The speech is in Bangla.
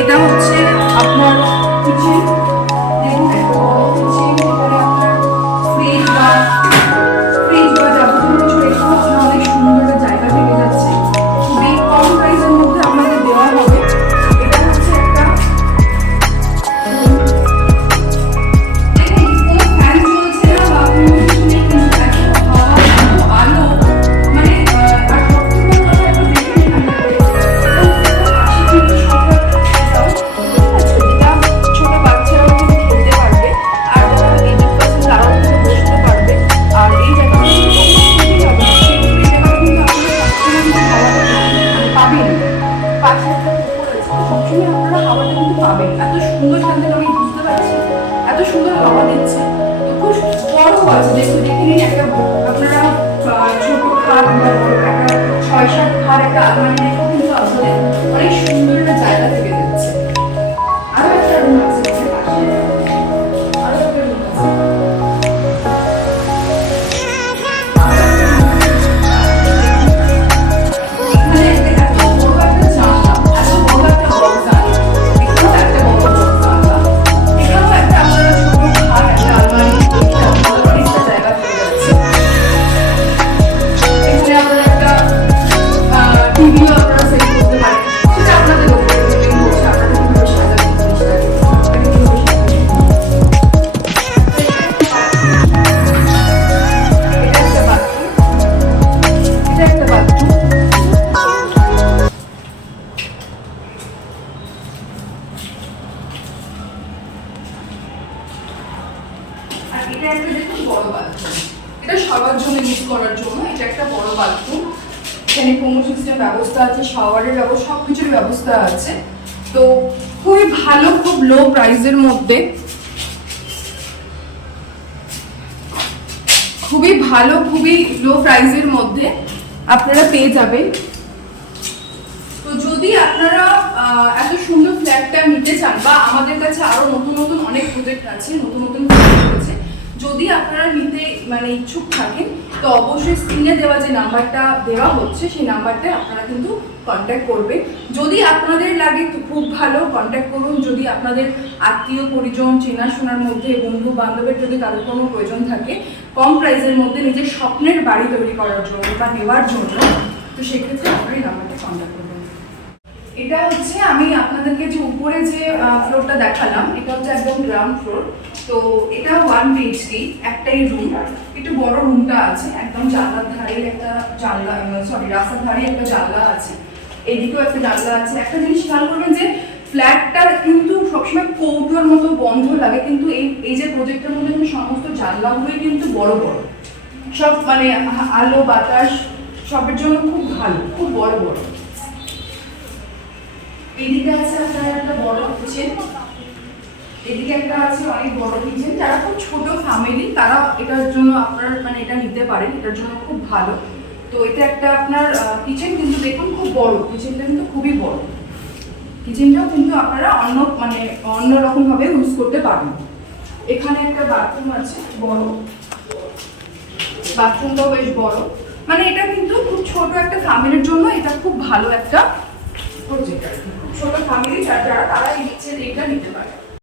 এটা হচ্ছে আপনার কিচেন, দেখুন একটা বড় কিচেন, এখানে আপনার ফ্রিজ বা যাবতীয় কিছু রেখে আপনার অনেক সুন্দর একটা জায়গা থেকে যাচ্ছে। খুবই কম প্রাইসের মধ্যে আপনাদের দেওয়া হবে। এটা হচ্ছে একটা দেখুন কোনো ফ্যান চলছে না বা কোনো কিছু নেই, কিন্তু এত হাওয়া এত আলো, মানে আর সবথেকে বড় কথা একটু দেখে নিন ছোট বাচ্চারাও কিন্তু খেলতে পারবে, আর যারা 80% তারাও কিন্তু বসতে পারবে। আর এই জায়গাটা কিন্তু খুবই হবে, সেক্ষেত্রে এই জায়গাটা কিন্তু আপনারা সবসময় কিন্তু হাওয়াটা পাবেন। পাশে একটা পুকুর আছে, সবসময় আপনারা হাওয়াটা কিন্তু পাবেন। এত সুন্দর শান্তি, আমি বুঝতে পারছি এত সুন্দর হাওয়া দিচ্ছে। তো খুব বড় আছে, দেখে নিন একটা আপনারা ছোট খাট বা বড় একটা ৬-৭ খাট একটা আলমারি রেখেও কিন্তু আপনাদের অনেক সুন্দর একটা জায়গা থেকে যাচ্ছে। আরো একটা রুম আছে পাশে, আরো একটা রুম আছে। এটা একটা দেখুন বড় বাথরুম, এটা সবার জন্য ইউজ করার জন্য এটা একটা বড় বাথরুম। এখানে কোনো সিস্টেম ব্যবস্থা আছে, শাওয়ারের ব্যবস্থা, সবকিছুর ব্যবস্থা আছে। তো খুবই ভালো, খুব লো প্রাইসের মধ্যে, খুবই ভালো, খুবই লো প্রাইসের মধ্যে আপনারা পেয়ে যাবেন। তো যদি আপনারা এত সুন্দর ফ্ল্যাটটা নিতে চান, বা আমাদের কাছে আরো নতুন নতুন অনেক প্রজেক্ট আছে, নতুন নতুন প্রজেক্ট আছে, যদি আপনারা নিতে মানে ইচ্ছুক থাকেন, তো অবশ্যই স্ক্রিনে দেওয়া যে নাম্বারটা দেওয়া হচ্ছে সেই নাম্বারটা আপনারা কিন্তু কন্ট্যাক্ট করবেন। যদি আপনাদের লাগে তো খুব ভালো, কন্ট্যাক্ট করুন। যদি আপনাদের আত্মীয় পরিজন, চেনাশোনার মধ্যে বন্ধু বান্ধবের যদি তাদের কোনো প্রয়োজন থাকে কম প্রাইসের মধ্যে নিজের স্বপ্নের বাড়ি তৈরি করার জন্য বা নেওয়ার জন্য, তো সেক্ষেত্রে আপনারা এই নাম্বারটা কন্ট্যাক্ট করবেন। এটা হচ্ছে আমি আপনাদেরকে যে উপরে যে ফ্লোরটা দেখালাম, এটা হচ্ছে একদম গ্রাউন্ড ফ্লোর। তো এটা 1 BHK, একটাই রুম, একটু বড় রুমটা আছে, একদম জানলার ধারে একটা জানলা, রাস্তার ধারে একটা জানলা আছে, এদিকেও একটা জানলা আছে। একটা জিনিস খেয়াল করবেন যে ফ্ল্যাটটা কিন্তু সবসময় কৌটোর মতো বন্ধ লাগে, কিন্তু এই যে প্রজেক্টের মধ্যে কিন্তু সমস্ত জানলাগুলোই কিন্তু বড় বড়, সব মানে আলো বাতাস সবের জন্য খুব ভালো, খুব বড় বড়। এদিকে আছে আপনার একটা বড় কিচেন, এদিকে একটা আছে অনেক বড় কিচেন। যারা খুব ছোট ফ্যামিলি তারা এটার জন্য আপনার মানে এটা নিতে পারেন, এটার জন্য খুব ভালো। তো এটা একটা আপনার কিচেন, কিন্তু দেখুন খুব বড়, কিচেনটা কিন্তু খুবই বড়। কিচেনটাও কিন্তু আপনারা অন্য রকম ভাবে ইউজ করতে পারবেন। এখানে একটা বাথরুম আছে বড়, বাথরুমটাও বেশ বড়। মানে এটা কিন্তু খুব ছোট একটা ফ্যামিলির জন্য এটা খুব ভালো একটা প্রজেক্ট আর কি। ছোট ফ্যামিলি যারা তারা এই নিচে এটা নিতে পারে।